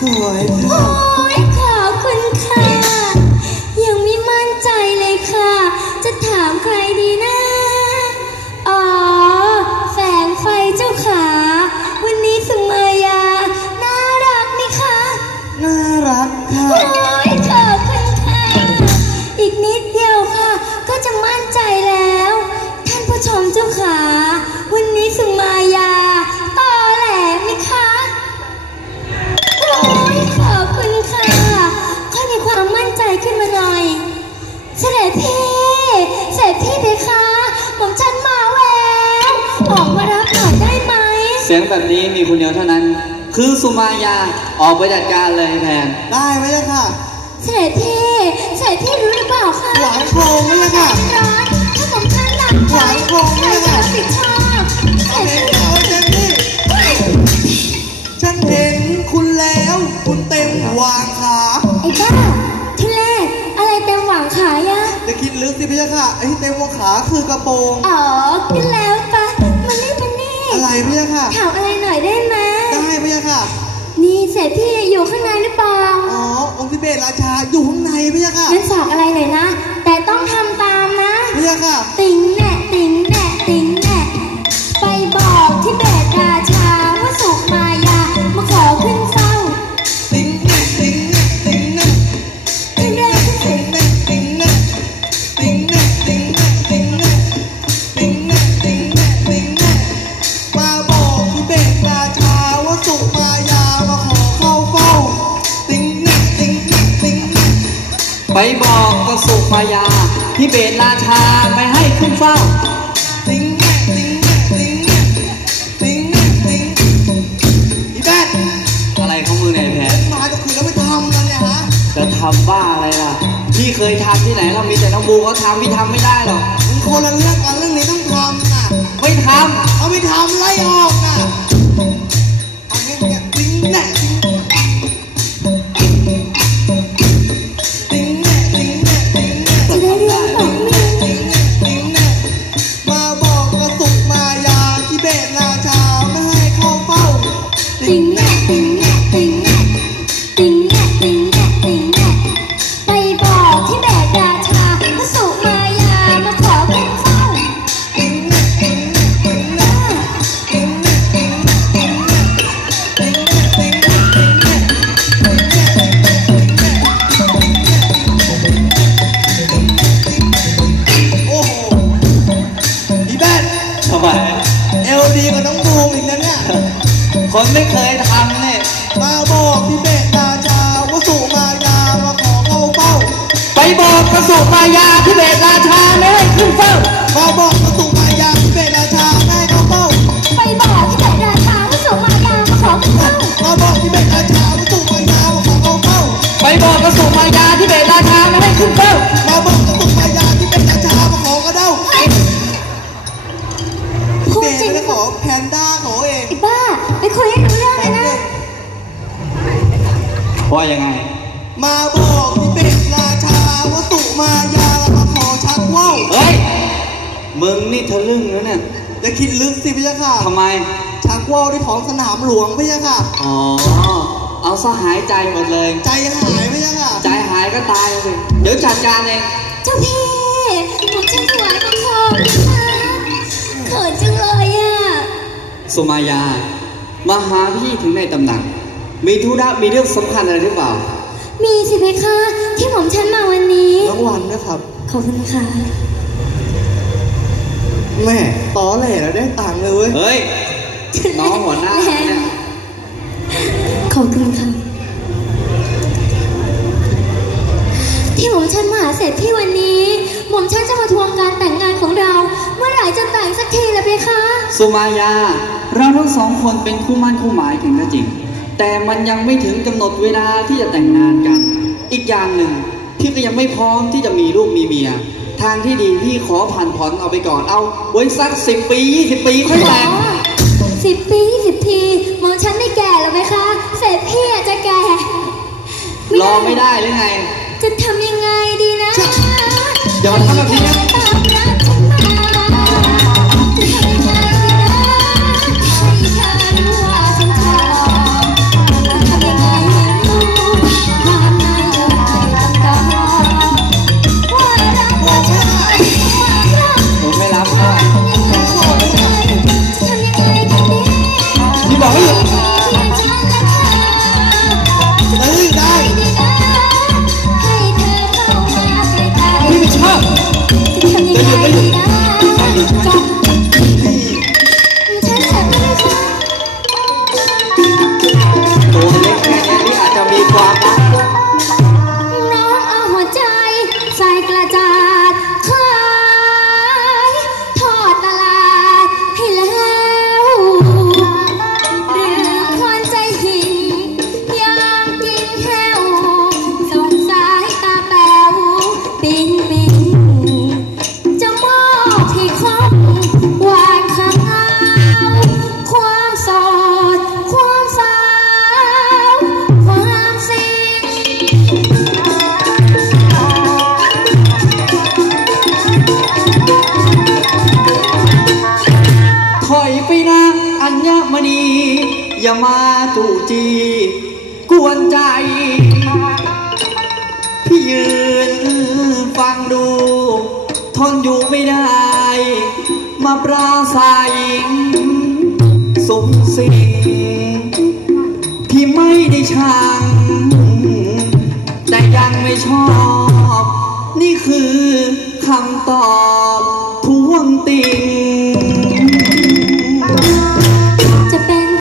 โอ้ยขอบคุณค่ะ ยังไม่มั่นใจเลยค่ะ จะถามใครดีนะ อ๋อ แฝงไฟเจ้าขา วันนี้สมายา น่ารักไหมคะ น่ารักค่ะโอ้ยขอบคุณค่ะ อีกนิดเดียวค่ะ ก็จะมั่นใจแล้ว ท่านผู้ชมเจ้าขา วันนี้สุมายา สียงแบบนี้มีคนเดียวเท่านั้น คือสุมายาออกไปจัดการเลยแทนได้ไหมเนี่ค่ะเสด็จพี่เสด็จพี่รู้หรือเปล่าคะหวานโคงเนี่ยค่ะร้อนถ้าผมท่านหลับหวานโคงเนี่ยค่ะติดชอบเสด็จพี่เสด็จพี่ฉันเห็นคุณแล้วคุณเต็มหวางขาไอ้บ้าที่แรกอะไรเต็มหวางขายะจะคิดลึกสิพี่เจ้าค่ะไอ้เต็มหวางขาคือกระโปรงอ๋อคิดแล้วไปายพะยะค่ะ ถามอะไรหน่อยได้ไหมได้พะยะค่ะ นี่เศรษฐีอยู่ข้างในหรือเปล่า อ๋อ องค์พิเบตราชาอยู่ข้างในพะยะค่ะงั้นสอกอะไรหน่อยนะ แต่ต้องทำตามนะพะยะค่ะ ติงแน่ติง บอกก็สุภายาที่เบตราชาไปให้คุ้มเฝ้าติ้งแม่ติ้งแม่ติ้งแม่ติ้งแม่ติ้งอีแบทอะไรของมือไหนยไอ้แพทมาทุคืนแล้วไม่ทำกันเนี่ยฮะจะทำบ้าอะไรล่ะพี่เคยทำที่ไหนเรามีแต่น้องบูเขาทำพี่ทำไม่ได้หรอกมึงคนละเรื่องกันเรื่องนี้ต้องทำน่ะไม่ทำ เขาไม่ทำไล่ออกน่ะ ทำไมเอลดีกับน้องบูมอีกนะเนี่ย คนไม่เคยทำเนี่ยมาบอกที่เบตราชาวสุมายามาขอเข้าเฝ้า ไปบอกกระสุมายาที่เบตราชาไม่ให้ขึ้นเฝ้า มาบอก ว่ายังไง มาบอกที่เบตราชาวสุมายามาขอชักว่าวเฮ้ยมึงนี่ทะลึ่งนะเนี่ยอย่าคิดลึกสิพี่ยะค่ะทำไม ชักว่าวที่ท้องสนามหลวงพี่ยะค่ะ อ๋อ เอาซะหายใจหมดเลย ใจหายพี่ยะค่ะ ใจหายก็ตายเลยเดี๋ยวจัดการเอง เจ้าพี่ผมจะถวายบังคมนะคะเขินจังเลยอะ สุมายา มาหาพี่ถึงในตำหนัก มีธุระมีเรื่องสำคัญอะไรหรือเปล่า มีสิเพคะ ที่ผมฉันมาวันนี้รางวัลนะครับ ขอบคุณค่ะ แม่ต่อแหล่แล้วได้ตังค์เลยเว้ย เฮ้ย น้องหัวหน้าเนี่ยขอบคุณค่ะ ที่หม่อมฉันมาหาเสร็จที่วันนี้หม่อมฉันจะมาทวงการแต่งงานของเรา เมื่อไหร่จะแต่งสักทีละเพคะ สุมายา เราทั้งสองคนเป็นคู่มั่นคู่หมายกันก็จริง แต่มันยังไม่ถึงกำหนดเวลาที่จะแต่งงานกัน อีกอย่างหนึ่งพี่ก็ยังไม่พร้อมที่จะมีลูกมีเมีย ทางที่ดีพี่ขอผ่านผ่อนเอาไปก่อนเอาไว้สักสิบปียี่สิบปีค่อยแต่งสิบปีสิบทีหม่อมฉันไม่แก่แล้วไหมคะ เสร็จพี่อาจจะแก่รอไม่ได้หรือไง จะทำยังไงดีนะ เดี๋ยวทำแบบนี้ อยู่ไม่ได้ มาปราศัยสมสิงที่ไม่ได้ชังแต่ยังไม่ชอบ นี่คือคำตอบทวงติง